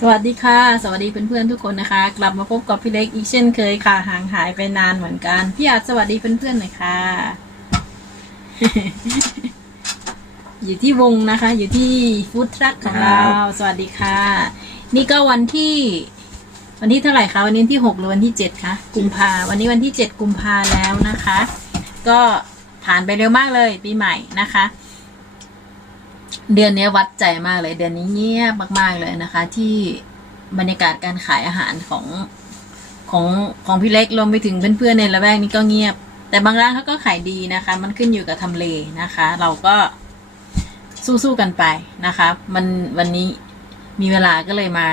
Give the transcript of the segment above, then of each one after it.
สวัสดีค่ะ สวัสดีเพื่อนๆทุกคนนะคะ กลับมาพบกับพี่เล็กอีกเช่นเคยค่ะ ห่างหายไปนานเหมือนกัน พี่อาจสวัสดีเพื่อนๆหน่อยค่ะ อยู่ที่วงนะคะ อยู่ที่ฟู้ดทรัคของเรา สวัสดีค่ะ นี่ก็วันที่ วันที่เท่าไหร่คะวันนี้ที่หกหรือวันที่เจ็ดคะกุมภาวันนี้วันที่เจ็ดกุมภาแล้วนะคะ ก็ผ่านไปเร็วมากเลยปีใหม่นะคะ เดือนนี้วัดใจมากเลย เดือนนี้เงียบมาก ๆเลยนะคะ ที่บรรยากาศการขายอาหารของของของพี่เล็กรวมไปถึงเพื่อนๆในละแวกนี้ก็เงียบ แต่บางร้านเขาก็ขายดีนะคะ มันขึ้นอยู่กับทำเลนะคะ เราก็สู้ๆกันไปนะคะ มันวันนี้มีเวลาก็เลยมา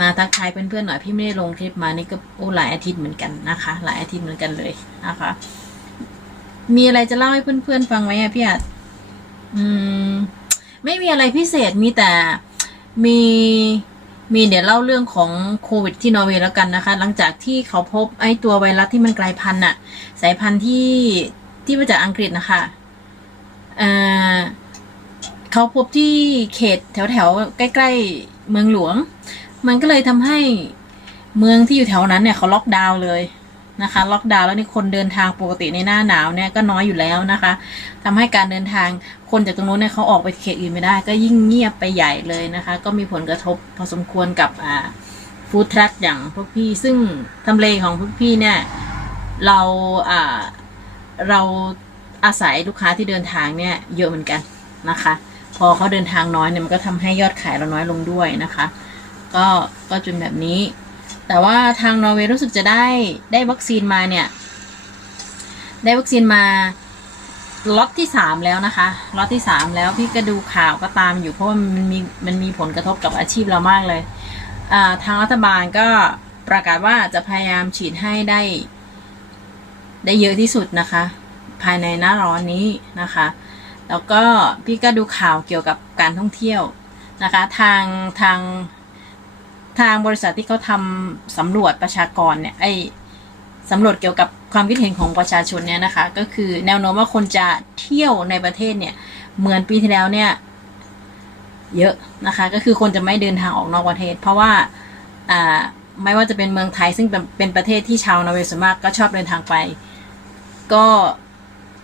มาทักทายเพื่อนๆหน่อยพี่ไม่ได้ลงคลิปมานี่ก็โอ้หลายอาทิตย์เหมือนกันนะคะ หลายอาทิตย์เหมือนกันเลยนะคะ มีอะไรจะเล่าให้เพื่อนๆฟังไหมอะพี่อาจอืม ไม่มีอะไรพิเศษมีแต่มีมีเดี๋ยวเล่าเรื่องของโควิดที่นอร์เวย์แล้วกันนะคะ หลังจากที่เขาพบไอ้ตัวไวรัสที่มันกลายพันธุ์อะสายพันธุ์ที่ที่มาจากอังกฤษนะคะเอ่อเขาพบที่เขตแถวแถวใกล้ๆเมืองหลวง มันก็เลยทำให้เมืองที่อยู่แถวนั้นเนี่ยเขาล็อกดาวน์เลย นะคะ ล็อกดาวน์แล้วนี่คนเดินทางปกติในหน้าหนาวเนี่ยก็น้อยอยู่แล้วนะคะทำให้การเดินทางคนจากตรงนู้นเนี่ยเขาออกไปเขตอื่นไม่ได้ ก็ยิ่งเงียบไปใหญ่เลยนะคะ ก็มีผลกระทบพอสมควรกับอ่าฟู้ดทรัคอย่างพวกพี่ ซึ่งทำเลของพวกพี่เนี่ย เราอ่าเราอาศัยลูกค้าที่เดินทางเนี่ยเยอะเหมือนกันนะคะ พอเขาเดินทางน้อยเนี่ยมันก็ทำให้ยอดขายเราน้อยลงด้วยนะคะ ก็ก็จนแบบนี้ แต่ว่าทางนอร์เวย์รู้สึกจะได้ได้วัคซีนมาเนี่ย ได้วัคซีนมาล็อตที่สามแล้วนะคะล็อตที่สามแล้วพี่ก็ดูข่าวก็ตามอยู่เพราะว่ามันมีมันมีผลกระทบกับอาชีพเรามากเลยทางรัฐบาลก็ประกาศว่าจะพยายามฉีดให้ได้ ได้เยอะที่สุดนะคะ ภายในหน้าร้อนนี้นะคะ แล้วก็พี่ก็ดูข่าวเกี่ยวกับการท่องเที่ยวนะคะ ทางทาง ทางบริษัทที่เขาทำสำรวจประชากรเนี่ยไอสำรวจเกี่ยวกับความคิดเห็นของประชาชนเนี่ยนะคะ ก็คือแนวโน้มว่าคนจะเที่ยวในประเทศเนี่ย เหมือนปีที่แล้วเนี่ย เยอะนะคะ ก็คือคนจะไม่เดินทางออกนอกประเทศ เพราะว่าอ่าไม่ว่าจะเป็นเมืองไทยซึ่งเป็นเป็นประเทศที่ชาวนอร์เวย์ส่วนมากก็ชอบเดินทางไป ก็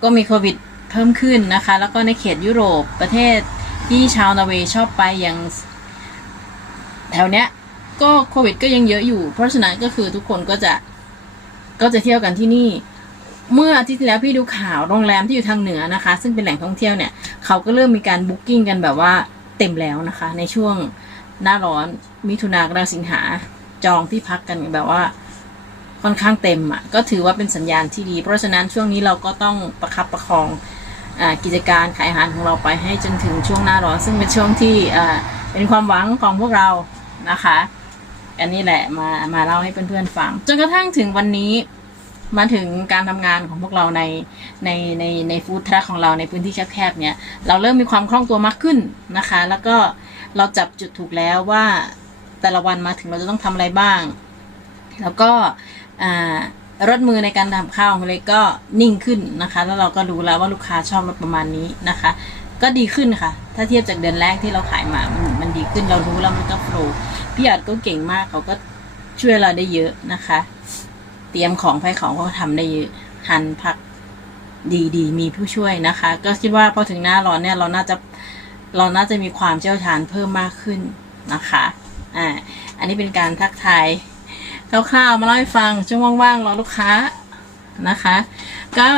ก็มีโควิดเพิ่มขึ้นนะคะ แล้วก็ในเขตยุโรปประเทศที่ชาวนอร์เวย์ชอบไปอย่างแถวเนี้ย ก็โควิดก็ยังเยอะอยู่ เพราะฉะนั้นก็คือทุกคนก็จะก็จะเที่ยวกันที่นี่ เมื่ออาทิตย์ที่แล้วพี่ดูข่าวโรงแรมที่อยู่ทางเหนือนะคะ ซึ่งเป็นแหล่งท่องเที่ยวเนี่ย เขาก็เริ่มมีการบุ๊กิ้งกันแบบว่าเต็มแล้วนะคะ ในช่วงหน้าร้อนมิถุนากราสิงหาจองที่พักกันแบบว่า ค่อนข้างเต็มอะก็ถือว่าเป็นสัญญาณที่ดี เพราะฉะนั้นช่วงนี้เราก็ต้องประคับประคองอกิจการขายอาหารของเราไปให้จนถึงช่วงหน้าร้อน ซึ่งเป็นช่วงที่เป็นความหวังของพวกเรานะคะ อันนี้แหละมามาเล่าให้เพื่อนๆฟัง จนกระทั่งถึงวันนี้มาถึงการทำงานของพวกเราในในในในฟู้ดทรัคของเราในพื้นที่แคบๆเนี่ย เราเริ่มมีความคล่องตัวมากขึ้นนะคะ แล้วก็เราจับจุดถูกแล้วว่าแต่ละวันมาถึงเราจะต้องทำอะไรบ้าง แล้วก็รถมือในการทำข้าวของเลยก็นิ่งขึ้นนะคะ แล้วเราก็รู้แล้วว่าลูกค้าชอบรถประมาณนี้นะคะ ก็ดีขึ้นค่ะ ถ้าเทียบจากเดือนแรกที่เราขายมา มันมันดีขึ้นเรารู้แล้วมันก็โฟล์พี่อัดก็เก่งมากเขาก็ช่วยเราได้เยอะนะคะ เตรียมของให้ของเขาทำได้เยอะหั่นผักดีดีมีผู้ช่วยนะคะ ก็คิดว่าพอถึงหน้าร้อนเนี่ยเราน่าจะเราน่าจะมีความเชี่ยวชาญเพิ่มมากขึ้นนะคะอ่าอันนี้เป็นการทักทายคร่าวๆมาเล่าให้ฟังช่วงว่างๆรอลูกค้านะคะ ก็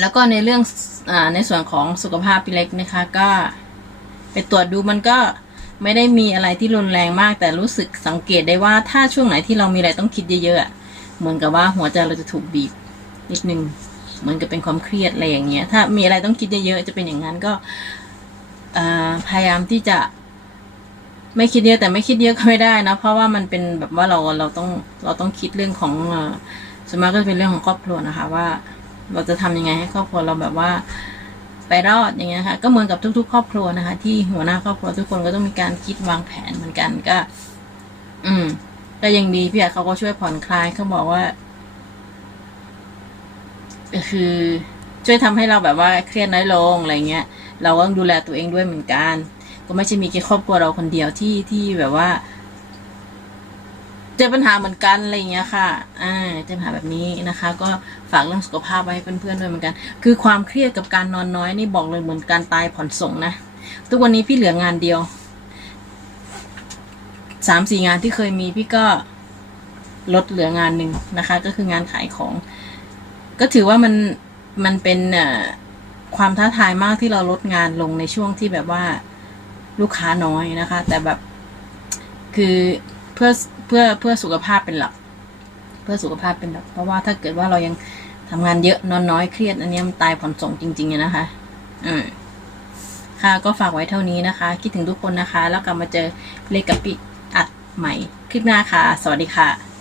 แล้วก็ในเรื่องอในส่วนของสุขภาพพี่เล็กนะคะ ก็ไปตรวจดูมันก็ไม่ได้มีอะไรที่รุนแรงมาก แต่รู้สึกสังเกตได้ว่าถ้าช่วงไหนที่เรามีอะไรต้องคิดเยอะๆเหมือนกับว่าหัวใจเราจะถูกบีบนิดนึงเหมือนกับเป็นความเครียดอะไรอย่างเงี้ย ถ้ามีอะไรต้องคิดเยอะๆจะเป็นอย่างนั้นก็พยายามที่จะไม่คิดเยอะแต่ไม่คิดเยอะก็ไม่ได้นะ เพราะว่ามันเป็นแบบว่าเราเราต้องเราต้องคิดเรื่องของส่วนมากก็จะเป็นเรื่องของครอบครัวนะคะว่า เราจะทำยังไงให้ครอบครัวเราแบบว่าไปรอดอย่างเงี้ยค่ะ ก็เหมือนกับทุก ๆ ครอบครัวนะคะ ที่หัวหน้าครอบครัวทุกคนก็ต้องมีการคิดวางแผนเหมือนกันก็ อืม ก็ยังดีพี่อาเขาก็ช่วยผ่อนคลายเขาบอกว่าคือ ช่วยทำให้เราแบบว่าเครียดน้อยลงอะไรเงี้ย เราก็ต้องดูแลตัวเองด้วยเหมือนกัน ก็ไม่ใช่มีแค่ครอบครัวเราคนเดียวที่ที่แบบว่า จอปัญหาเหมือนกันอะไรอย่างเงี้ยค่ะ อ่า เจอปัญหาแบบนี้นะคะ ก็ฝากเรื่องสุขภาพไว้ให้เพื่อนๆด้วยเหมือนกัน คือความเครียดกับการนอนน้อยนี่บอกเลยเหมือนการตายผ่อนส่งนะ ทุกวันนี้พี่เหลืองานเดียว สามสี่งานที่เคยมีพี่ก็ลดเหลืองานหนึ่งนะคะ ก็คืองานขายของ ก็ถือว่ามันมันเป็นความท้าทายมากที่เราลดงานลงในช่วงที่แบบว่าลูกค้าน้อยนะคะ แต่แบบคือ เพื่อเพื่อเพื่อสุขภาพเป็นหลัก เพื่อสุขภาพเป็นหลัก เพราะว่าถ้าเกิดว่าเรายังทำงานเยอะนอนน้อยเครียด อันนี้มันตายผ่อนส่งจริงๆนะคะอืมค่ะก็ฝากไว้เท่านี้นะคะ คิดถึงทุกคนนะคะ แล้วกลับมาเจอเลกับปิอัดใหม่คลิปหน้าค่ะ สวัสดีค่ะ